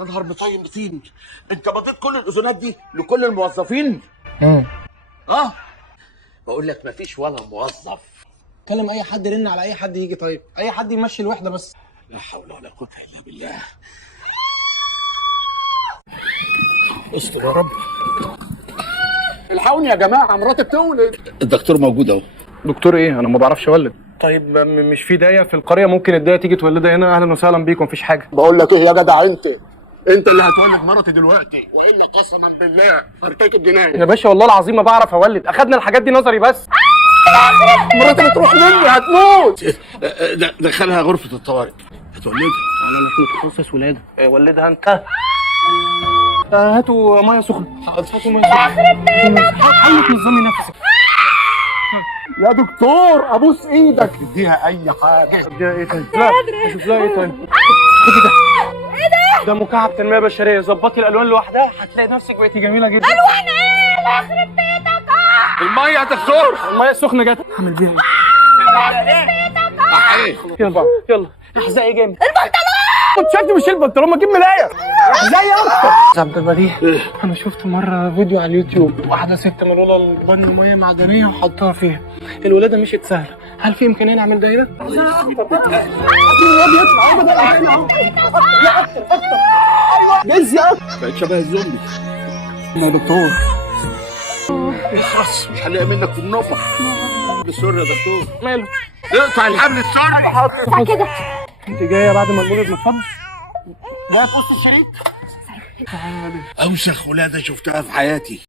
يا نهار مطين مطين، انت مضيت كل الاذونات دي لكل الموظفين؟ اه بقول لك مفيش ولا موظف. كلم اي حد، رن على اي حد يجي. طيب اي حد يمشي الوحده بس. لا حول ولا قوه الا بالله. استر يا رب. الحقوني يا جماعه، مراتي بتولد. الدكتور موجود اهو. دكتور ايه؟ انا ما بعرفش اولد. طيب مش في دايه في القريه ممكن الدايه تيجي تولدها هنا؟ اهلا وسهلا بيكم، مفيش حاجه. بقول لك ايه يا جدع، انت اللي هتولد مراتي دلوقتي، والا قسما بالله هرتكب جنايه. يا باشا والله العظيم ما بعرف اولد، اخدنا الحاجات دي نظري بس. مراتي بتروح مني هتموت. دخلها غرفه الطوارئ، هتولدها. انا مش متخصص ولاده. ولدها انت. هاتوا ميه سخنه. هاتوا ميه سخنه. حاولي تنظمي نفسك يا دكتور، ابوس ايدك اديها اي حاجه. اديها ايه طيب؟ لا اشوف لها ايه طيب. خدي ده. ايه ده؟ ده مكعب تنميه بشريه، ظبطي الالوان لوحدها هتلاقي نفسك بقيتي جميله جدا. الوان ايه؟ الله يخرب بيتك. الميه يا دكتور، الميه السخنه جت. هعمل بيها ايه؟ يلا يلا احزقي جامد. البنطلون كنت شكلي مش البنطلون، ما اجيب ملايه. احزقي اكتر. عبد البديع، انا شفت مره فيديو على اليوتيوب، واحده ست ملوله البن ميه معدنيه وحطها فيها، الولاده مشيت سهله. هل في امكانيه نعمل ده هنا؟ جايز يا بقيت شبه الزومبي يا دكتور. يخص، مش هلاقي منك في النفق. السر يا دكتور. ماله؟ اقطع الحبل السري. كده انت جايه بعد ما المولد ما تفضل؟ جايه تقص الشريك؟ اوسخ ولاده شفتها في حياتي.